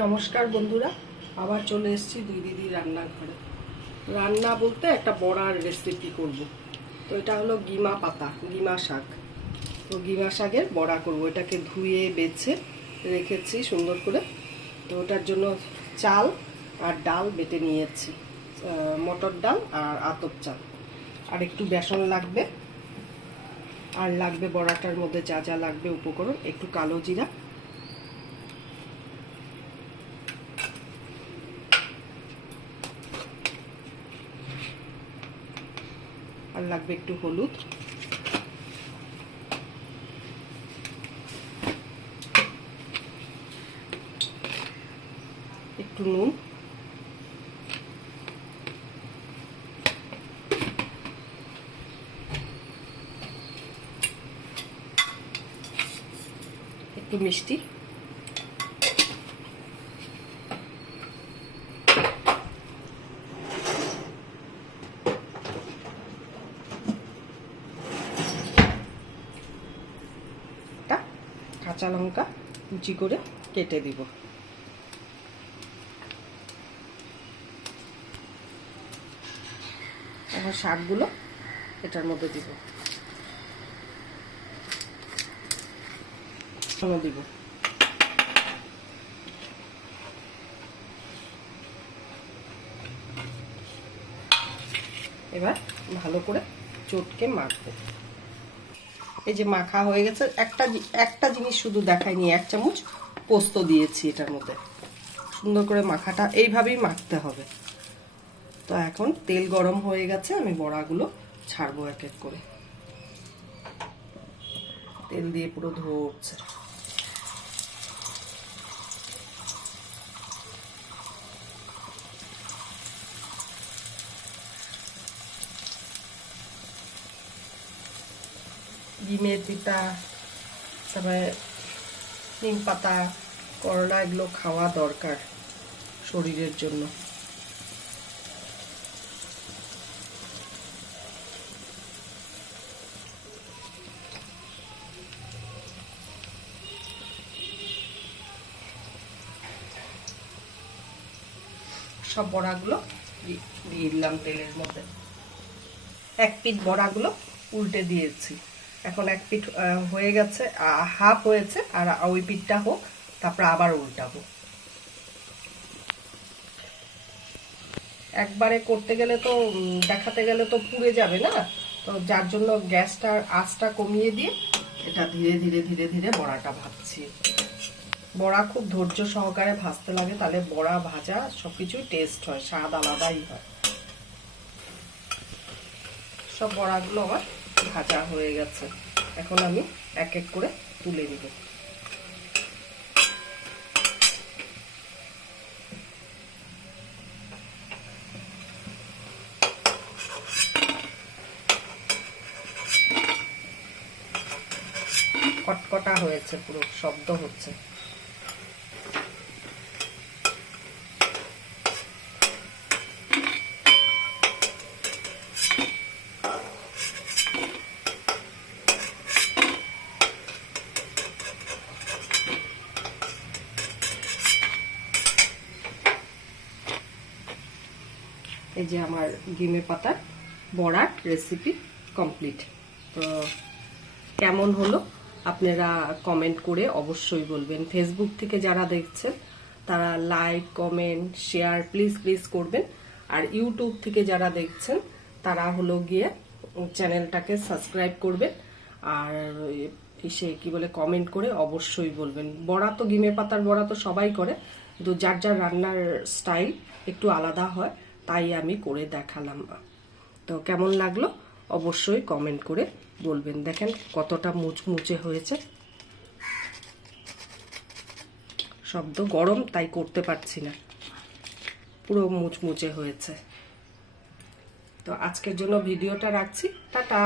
নমস্কার বন্ধুরা, আবার চলে এসেছি দুই দিদি রান্নাঘরে। রান্না বলতে একটা বড়ার রেসিপি করব। তো এটা হলো গিমা পাতা, গিমা শাক। তো গিমা শাকের বড়া করব। এটাকে ধুয়ে বেছে রেখেছি সুন্দর করে। তো ওটার জন্য চাল আর ডাল বেটে নিয়েছি, মটর ডাল আর আতপ চাল, আর একটু বেসন লাগবে। আর লাগবে বড়াটার মধ্যে যা যা লাগবে উপকরণ, একটু কালো জিরা, আর লাগবে একটু হলুদ, একটু নুন, একটু মিষ্টি, কাঁচা লঙ্কা কুচি করে কেটে দিব। এখন শাকগুলো এটার মধ্যে দিব, দিব। এবার ভালো করে চটকে মাখবো। এই যে মাখা হয়ে গেছে। একটা জিনিস শুধু দেখাইনি, 1 চামচ পোস্ত দিয়েছি এটার মধ্যে। সুন্দর করে মাখাটা এইভাবেই মাখতে হবে। তো এখন তেল গরম হয়ে গেছে, আমি বড়াগুলো ছাড়বো এক এক করে। তেল দিয়ে পুরো ধোচ্ছে। ডিমের পিতা, তারপরে নিম পাতা, করলা, এগুলো খাওয়া দরকার শরীরের জন্য। সব বড়াগুলো দিয়ে দিলাম তেলের মধ্যে। এক পিঠ বড়াগুলো উল্টে দিয়েছি। এখন এক পিঠ হয়ে গেছে, হাফ হয়েছে, আর ওই পিঠটা হোক, তারপর আবার উল্টাবো। একবারে করতে গেলে তো, দেখাতে গেলে তো পুড়ে যাবে না। তো যার জন্য গ্যাসটার আঁচটা কমিয়ে দিয়ে এটা ধীরে ধীরে ধীরে ধীরে বড়াটা ভাজছি। বড়া খুব ধৈর্য সহকারে ভাজতে লাগে, তাহলে বড়া ভাজা সবকিছুই টেস্ট হয়, স্বাদ আলাদাই হয়। সব বড়াগুলো আমার ভাজা হয়ে গেছে। এখন আমি এক এক করে তুলে দিব। কটকটা হয়েছে, পুরো শব্দ হচ্ছে। এই যে আমার ডিমের পাতার বড়ার রেসিপি কমপ্লিট। তো কেমন হলো আপনারা কমেন্ট করে অবশ্যই বলবেন। ফেসবুক থেকে যারা দেখছেন তারা like, comment, share please please করবেন। আর ইউটিউব থেকে যারা দেখছেন তারা হলো গিয়ে চ্যানেলটাকে সাবস্ক্রাইব করবেন। আর সে কি বলে, কমেন্ট করে অবশ্যই বলবেন। বড়া তো ডিমের পাতার বড়া তো সবাই করে, কিন্তু যার যার রান্নার স্টাইল একটু আলাদা হয়, তাই আমি করে দেখালাম। তো কেমন লাগলো অবশ্যই কমেন্ট করে বলবেন। দেখেন কতটা মুচমুচে হয়েছে। শব্দ গরম তাই করতে পারছি না, পুরো মুচমুচে হয়েছে। তো আজকের জন্য ভিডিওটা রাখছি, টাটা।